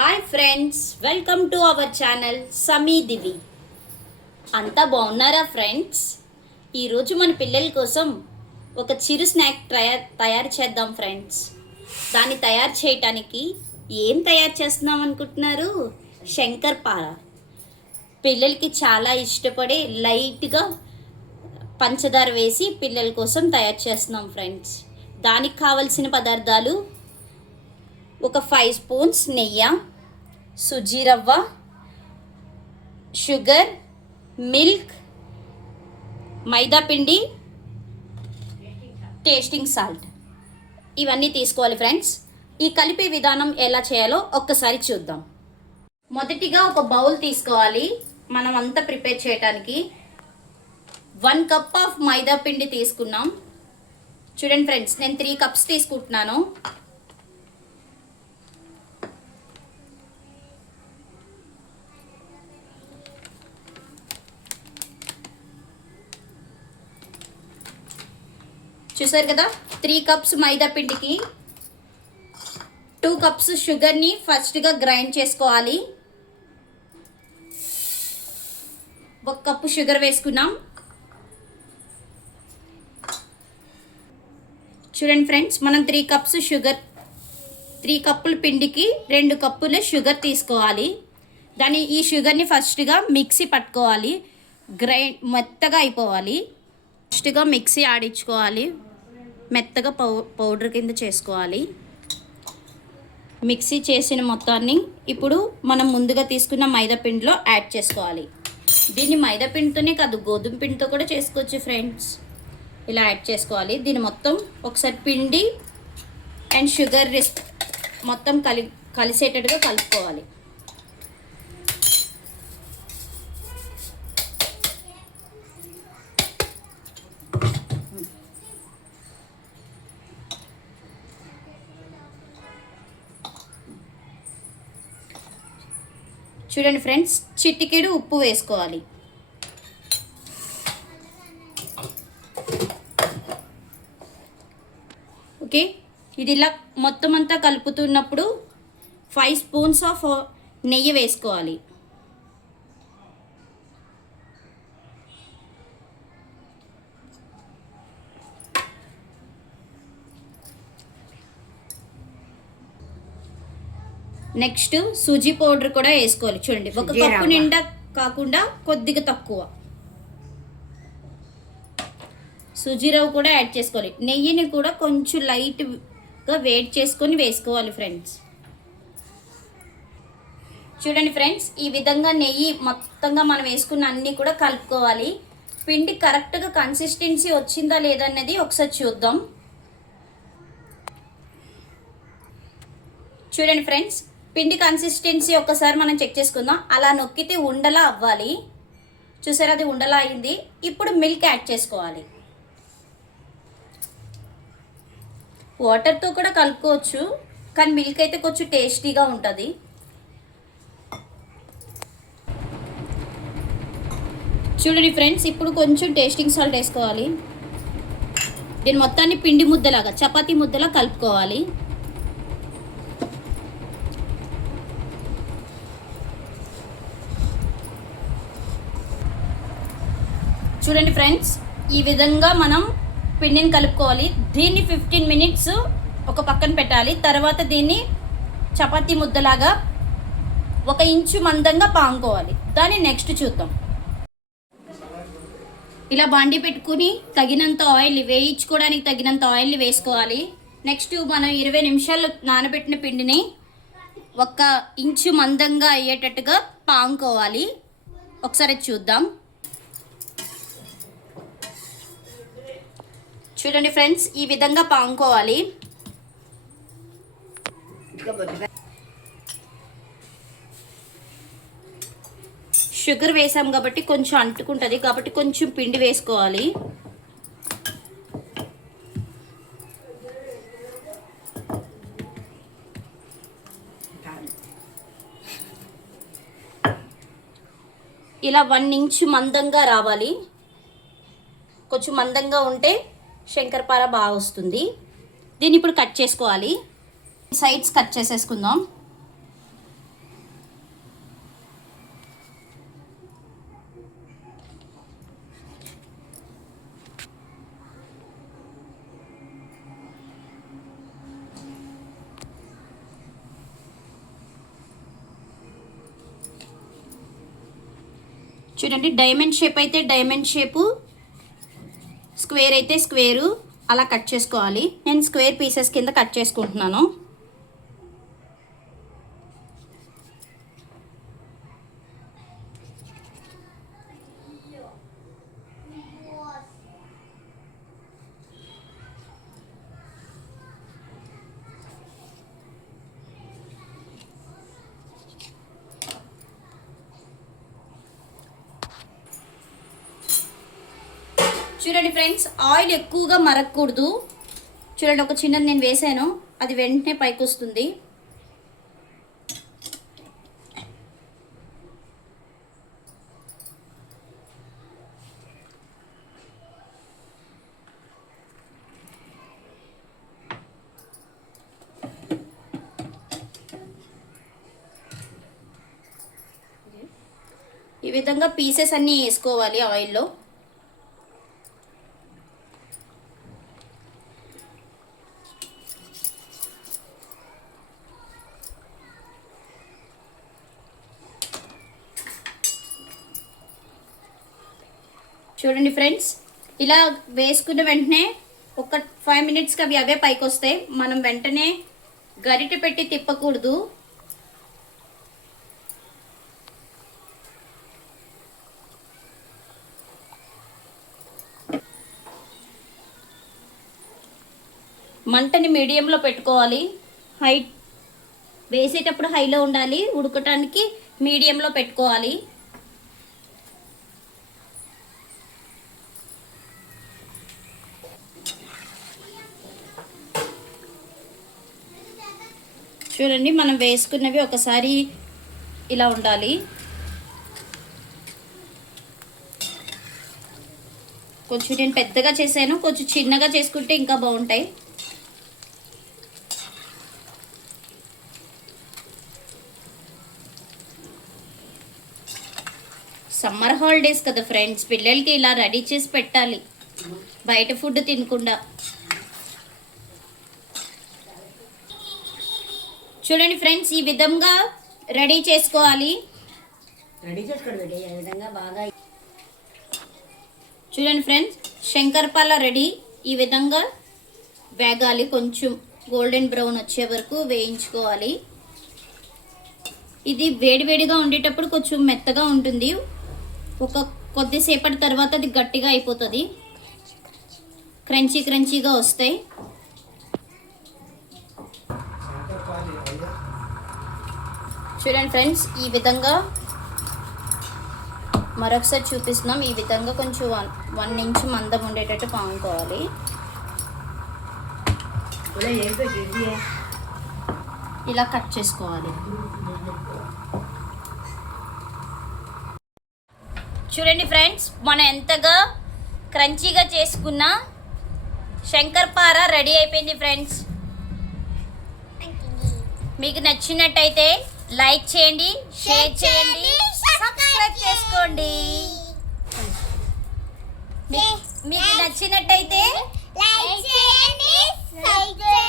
Hi friends, welcome to our channel Sami Divi. అంతా బాగున్నారా friends? ఈరోజు మన పిల్లల కోసం ఒక చిరు స్నాక్ తయారు చేద్దాం ఫ్రెండ్స్. దాన్ని తయారు చేయటానికి ఏం తయారు చేస్తున్నాం అనుకుంటున్నారు? శంకర్పార. పిల్లలకి చాలా ఇష్టపడే లైట్గా పంచదార వేసి పిల్లల కోసం తయారు చేస్తున్నాం ఫ్రెండ్స్. దానికి కావలసిన పదార్థాలు: ఒక 5 స్పూన్స్ నెయ్యి, సుజీ రవ్వ, షుగర్, మిల్క్, మైదా పిండి, టేస్టింగ్ సాల్ట్. ఇవన్నీ తీసుకోవాలి ఫ్రెండ్స్. ఈ కలిపే విధానం ఎలా చేయాలో ఒక్కసారి చూద్దాం. మొదటిగా ఒక బౌల్ తీసుకోవాలి. మనం అంతా ప్రిపేర్ చేయడానికి 1 కప్ ఆఫ్ మైదా పిండి తీసుకున్నాం. చూడండి ఫ్రెండ్స్, నేను 3 కప్స్ తీసుకుంటున్నాను. చూసారు కదా, 3 కప్స్ మైదా పిండికి 2 కప్స్ షుగర్ని ఫస్ట్గా గ్రైండ్ చేసుకోవాలి. 1 కప్పు షుగర్ వేసుకున్నాం. చూడండి ఫ్రెండ్స్, మనం 3 కప్స్ షుగర్, 3 కప్పుల పిండికి 2 కప్పుల షుగర్ తీసుకోవాలి. ఈ షుగర్ని ఫస్ట్గా మిక్సీ పట్టుకోవాలి. మెత్తగా అయిపోవాలి. ఫస్ట్గా మిక్సీ ఆడించుకోవాలి. మెత్తగా పౌడర్ కింద చేసుకోవాలి. మిక్సీ చేసిన మొత్తాన్ని ఇప్పుడు మనం ముందుగా తీసుకున్న మైదా పిండిలో యాడ్ చేసుకోవాలి. దీన్ని మైదా పిండితోనే కాదు, గోధుమ పిండితో కూడా చేసుకోవచ్చు ఫ్రెండ్స్. ఇలా యాడ్ చేసుకోవాలి. దీన్ని మొత్తం ఒకసారి పిండి అండ్ షుగర్ మొత్తం కలిసేటట్టుగా కలుపుకోవాలి. చూడండి ఫ్రెండ్స్, చిటికెడు ఉప్పు వేసుకోవాలి. ఓకే, ఇది ఇలా మొత్తం అంతా కలుపుతున్నప్పుడు 5 స్పూన్స్ ఆఫ్ నెయ్యి వేసుకోవాలి. నెక్స్ట్ సూజీ పౌడర్ కూడా వేసుకోవాలి. చూడండి, 1 కప్పు నిండా కాకుండా కొద్దిగా తక్కువ సూజీ రవ్వ కూడా యాడ్ చేసుకోవాలి. నెయ్యిని కూడా కొంచెం లైట్గా వేడి చేసుకొని వేసుకోవాలి ఫ్రెండ్స్. చూడండి ఫ్రెండ్స్, ఈ విధంగా నెయ్యి మొత్తంగా మనం వేసుకున్న అన్నీ కూడా కలుపుకోవాలి. పిండి కరెక్ట్గా కన్సిస్టెన్సీ వచ్చిందా లేదా అనేది ఒకసారి చూద్దాం. చూడండి ఫ్రెండ్స్, పిండి కన్సిస్టెన్సీ ఒక్కసారి మనం చెక్ చేసుకుందాం. అలా నొక్కితే ఉండలా అవ్వాలి. చూసారా, అది ఉండలా అయింది. ఇప్పుడు మిల్క్ యాడ్ చేసుకోవాలి. వాటర్తో కూడా కలుపుకోవచ్చు, కానీ మిల్క్ అయితే కొంచెం టేస్టీగా ఉంటుంది. చూడండి ఫ్రెండ్స్, ఇప్పుడు కొంచెం టేస్టింగ్ సాల్ట్ వేసుకోవాలి. దీని మొత్తాన్ని పిండి ముద్దలాగా, చపాతీ ముద్దలా కలుపుకోవాలి. చూడండి ఫ్రెండ్స్, ఈ విధంగా మనం పిండిని కలుపుకోవాలి. దీన్ని 15 మినిట్స్ ఒక పక్కన పెట్టాలి. తర్వాత దీన్ని చపాతీ ముద్దలాగా 1 ఇంచు మందంగా పాముకోవాలి. దాన్ని నెక్స్ట్ చూద్దాం. ఇలా బాండి పెట్టుకుని తగినంత ఆయిల్ వేయించుకోవడానికి తగినంత ఆయిల్ని వేసుకోవాలి. నెక్స్ట్ మనం 20 నిమిషాలు నానబెట్టిన పిండిని 1 ఇంచు మందంగా అయ్యేటట్టుగా పాముకోవాలి. ఒకసారి చూద్దాం. చూడండి ఫ్రెండ్స్, ఈ విధంగా పాముకోవాలి. షుగర్ వేసాం కాబట్టి కొంచెం అంటుకుంటుంది, కాబట్టి కొంచెం పిండి వేసుకోవాలి. ఇలా 1 ఇంచు మందంగా రావాలి. కొంచెం మందంగా ఉంటే శంకర్పార బాగా వస్తుంది. దీన్ని ఇప్పుడు కట్ చేసుకోవాలి. సైడ్స్ కట్ చేసేసుకుందాం. చూడండి, డైమండ్ షేప్ అయితే డైమండ్ షేపు, స్క్వేర్ అయితే స్క్వేరు అలా కట్ చేసుకోవాలి. నేను స్క్వేర్ పీసెస్ కింద కట్ చేసుకుంటున్నాను. చూడండి ఫ్రెండ్స్, ఆయిల్ ఎక్కువగా మరగకూడదు. చూడండి, ఒక చిన్నది నేను వేసాను, అది వెంటనే పైకి వస్తుంది. ఈ విధంగా పీసెస్ అన్నీ వేసుకోవాలి ఆయిల్లో. చూడండి ఫ్రెండ్స్, ఇలా వేసుకున్న వెంటనే ఒక 5 మినిట్స్కి అవి అవే పైకి వస్తాయి. మనం వెంటనే గరిటె పెట్టి తిప్పకూడదు. మంటని మీడియంలో పెట్టుకోవాలి. వేసేటప్పుడు హైలో ఉండాలి, ఉడకటానికి మీడియంలో పెట్టుకోవాలి. చూడండి, మనం వేసుకున్నవి ఒకసారి ఇలా ఉండాలి. కొంచెం నేను పెద్దగా చేశాను, కొంచెం చిన్నగా చేసుకుంటే ఇంకా బాగుంటాయి. సమ్మర్ హాలిడేస్ కదా ఫ్రెండ్స్, పిల్లలకి ఇలా రెడీ చేసి పెట్టాలి, బయట ఫుడ్ తినకుండా. చూడండి ఫ్రెండ్స్, ఈ విధంగా రెడీ చేసుకోవాలి. చూడండి ఫ్రెండ్స్, శంకరపాల రెడీ. ఈ విధంగా వేగాలి, కొంచెం గోల్డెన్ బ్రౌన్ వచ్చే వరకు వేయించుకోవాలి. ఇది వేడివేడిగా ఉండేటప్పుడు కొంచెం మెత్తగా ఉంటుంది, ఒక కొద్దిసేపటి తర్వాత అది గట్టిగా అయిపోతుంది, క్రంచీగా వస్తాయి. చూడండి ఫ్రెండ్స్, ఈ విధంగా మరొకసారి చూపిస్తున్నాం. ఈ విధంగా కొంచెం 1 ఇంచ్ మందం ఉండేటట్టు పాముకోవాలి. ఇలా కట్ చేసుకోవాలి. చూడండి ఫ్రెండ్స్, మనం ఎంతగా క్రంచీగా చేసుకున్న శంకరపార రెడీ అయిపోయింది ఫ్రెండ్స్. మీకు నచ్చినట్టయితే లైక్ చేయండి, షేర్ చేయండి, సబ్స్క్రైబ్ చేసుకోండి. మీకు నచ్చినట్టయితే లైక్ చేయండి, సబ్స్క్రైబ్